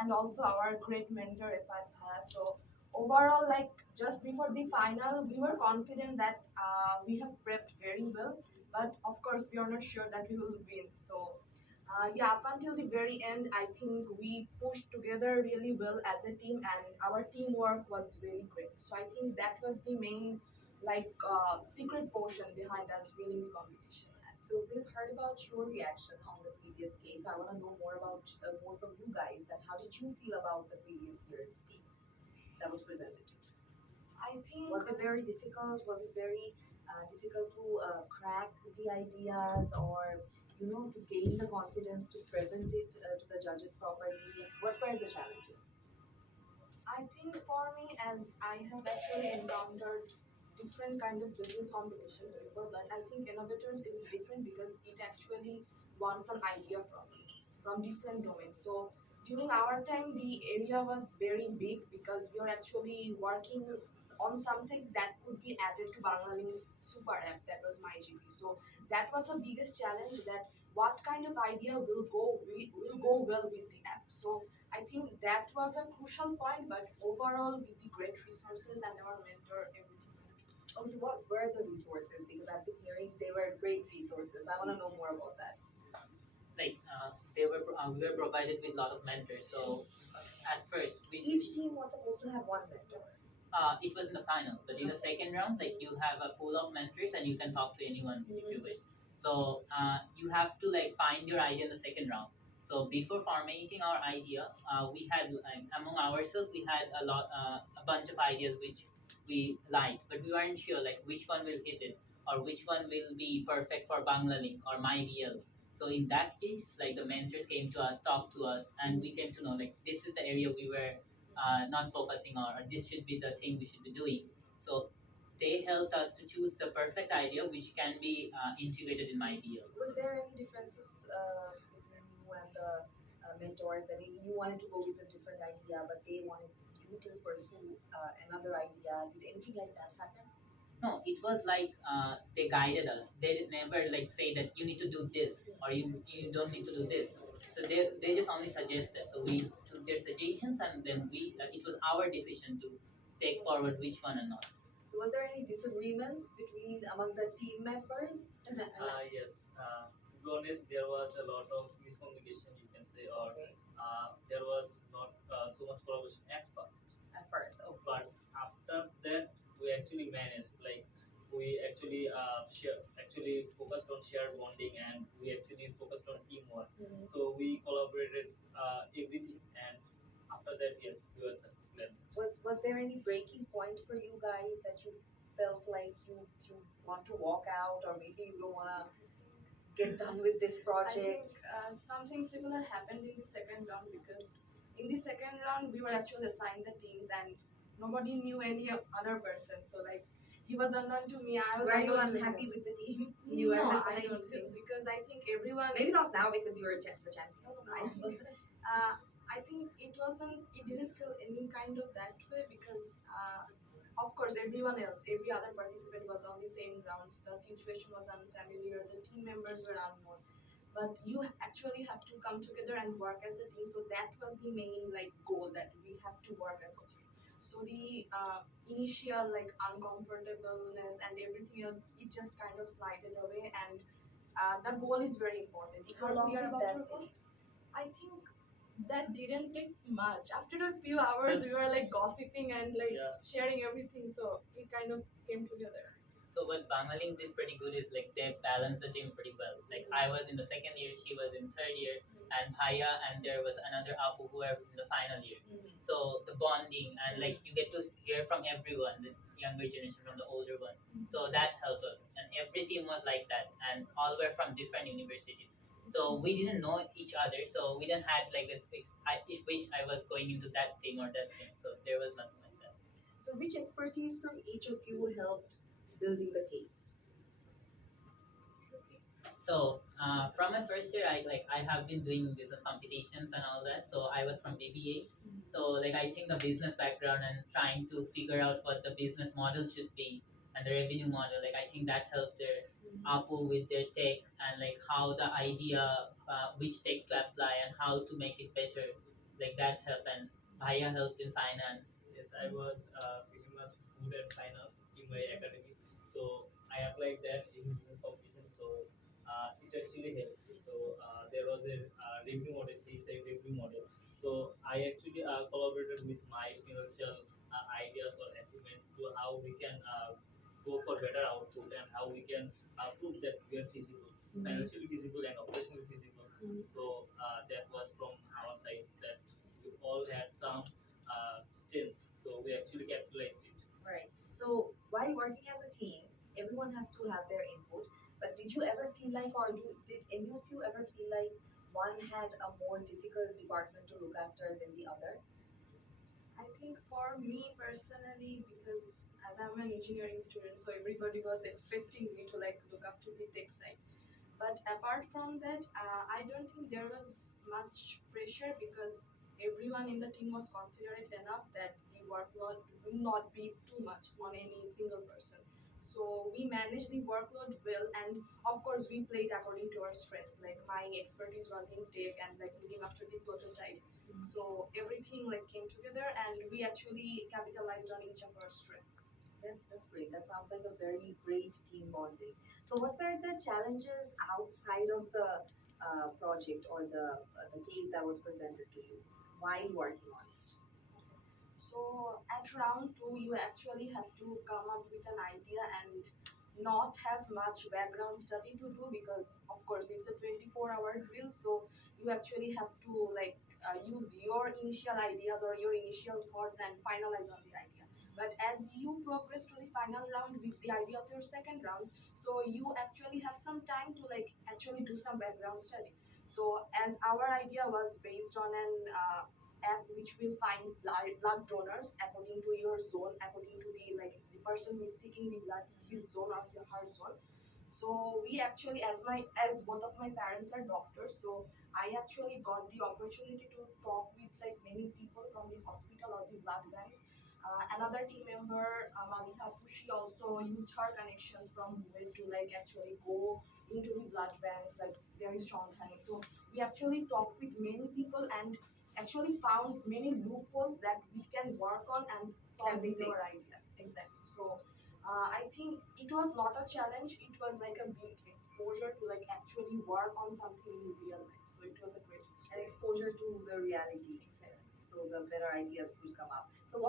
and also our great mentor Efat Bhaya. So overall, like just before the final, we were confident that we have prepped very well, but of course we are not sure that we will win. So yeah, up until the very end, I think we pushed together really well as a team, and our teamwork was really great. So I think that was the main secret portion behind us winning the competition. So we've heard about your reaction on the previous case. I want to know more about more from you guys. That how did you feel about the previous year's case that was presented to you? I think Was it very difficult? Was it very difficult to crack the ideas, or to gain the confidence to present it to the judges properly? What were the challenges? I think for me, as I have actually encountered different kind of business competitions before, but I think innovators is different because it actually wants an idea from different domains. So during our time, the area was very big because we were actually working on something that could be added to Banglalink's super app. That was MyGP. So that was the biggest challenge. That what kind of idea will go well with the app. So I think that was a crucial point, but overall, with the great resources and our mentor, everything went well. Oh, so what were the resources? Because I've been hearing they were great resources. I want to know more about that. We were provided with a lot of mentors. So at first we Each team was supposed to have one mentor. it was in the final, but in the second round, like you have a pool of mentors and you can talk to anyone if you wish. So you have to like find your idea in the second round. So before formulating our idea, we had like, among ourselves we had a bunch of ideas which we liked, but we weren't sure like which one will hit it or which one will be perfect for Banglalink or MyVL. So in that case, like the mentors came to us, talked to us, and we came to know like this is the area we were not focusing on, or this should be the thing we should be doing. So they helped us to choose the perfect idea which can be integrated in my BL. Was there any differences between you and the mentors that maybe you wanted to go with a different idea, but they wanted you to pursue another idea? Did anything like that happen? No, it was like they guided us. They did never like say that you need to do this or you don't need to do this. So they just only suggested. So we took their suggestions and then we it was our decision to take forward which one or not. So was there any disagreements between among the team members? Yes. To be honest, there was a lot of miscommunication, you can say, or Okay. there was not so much collaboration at first. At first, okay. But after that, we actually managed. Like we actually actually focused on shared bonding, and we actually focused on teamwork. Mhm. So we collaborated everything, and after that, yes, we were successful. Was there any breaking point for you guys that you felt like you want to walk out, or maybe you don't want to get done with this I think project? something similar happened in the second round because in the second round we were actually assigned the teams and nobody knew any other person. So like he was unknown to me. I was Were you unknown to unhappy him. with the team you were No, I assigned don't to? think because I think everyone. Maybe not now because you're the No, champions. no, I think I think it wasn't. It didn't feel any kind of that way because, of course, everyone else, every other participant was on the same grounds. The situation was unfamiliar. The team members were unknown. But you actually have to come together and work as a team. So that was the main like goal that we have to work as a team. So the initial like uncomfortableness and everything else, it just kind of slided away. And the goal is very important. If How you're long clear did about your that goal, take? I think that didn't take much. After a few hours, we were like gossiping and like Yeah. sharing everything, so we kind of came together. So what Bangaling did pretty good is like they balanced the team pretty well. Like I was in the second year, she was in third year, and Bhaiya and there was another Apu who were in the final year. So the bonding and like you get to hear from everyone, the younger generation from the older one. So that helped us. And every team was like that, and all were from different universities. So we didn't know each other, so we didn't had like this. I wish I was going into that team or that team. So there was nothing like that. So which expertise from each of you helped building the case? So from my first year, I have been doing business competitions and all that. So I was from BBA. So like I think the business background and trying to figure out what the business model should be and the revenue model. Like I think that helped their Apple with their tech and like how the idea, which tech to apply and how to make it better. Like that helped. Bhaiya helped in finance. Yes, I was pretty much good at finance in my academy, so I applied that in business competition. So it actually helped. So there was a review model. He said review model. So I actually collaborated with my financial ideas or achievement to how we can go for better output and how we can prove that we are feasible, financially feasible and operationally feasible. So that was from our side that we all had some strengths. So we actually capitalized it. Right. So while working as a team, everyone has to have their input. But did you ever feel like, or did any of you ever feel like one had a more difficult department to look after than the other? I think for me personally, because as I'm an engineering student, so everybody was expecting me to like look after the tech side. But apart from that, I don't think there was much pressure because everyone in the team was considerate enough that the workload will not be too much on any single person. So we managed the workload well, and of course we played according to our strengths. Like my expertise was in tech and like looking after the prototype. So everything like came together, and we actually capitalized on each of our strengths. That's great. That sounds like a very great team bonding. So, what were the challenges outside of the project or the case that was presented to you while working on it? So at round two, you actually have to come up with an idea and not have much background study to do because, of course, it's a 24-hour drill. So you actually have to like use your initial ideas or your initial thoughts and finalize on the idea. But as you progress to the final round with the idea of your second round, so you actually have some time to like actually do some background study. So as our idea was based on an app which will find blood donors according to your zone, according to the like the person who is seeking the blood, his zone or her zone. So we actually, as both of my parents are doctors, so I actually got the opportunity to talk with like many people from the hospital or the blood banks. Another team member, Maliha, she also used her connections from Google to like actually go into the blood banks, like very strong honey. So we actually talked with many people and actually found many loopholes that we can work on and solve Can be with our fixed. idea. Exactly. So I think it was not a challenge. It was like a big exposure to like actually work on something in real life. So it was a great And experience. exposure to the reality, Exactly. so the better ideas could come up. So, what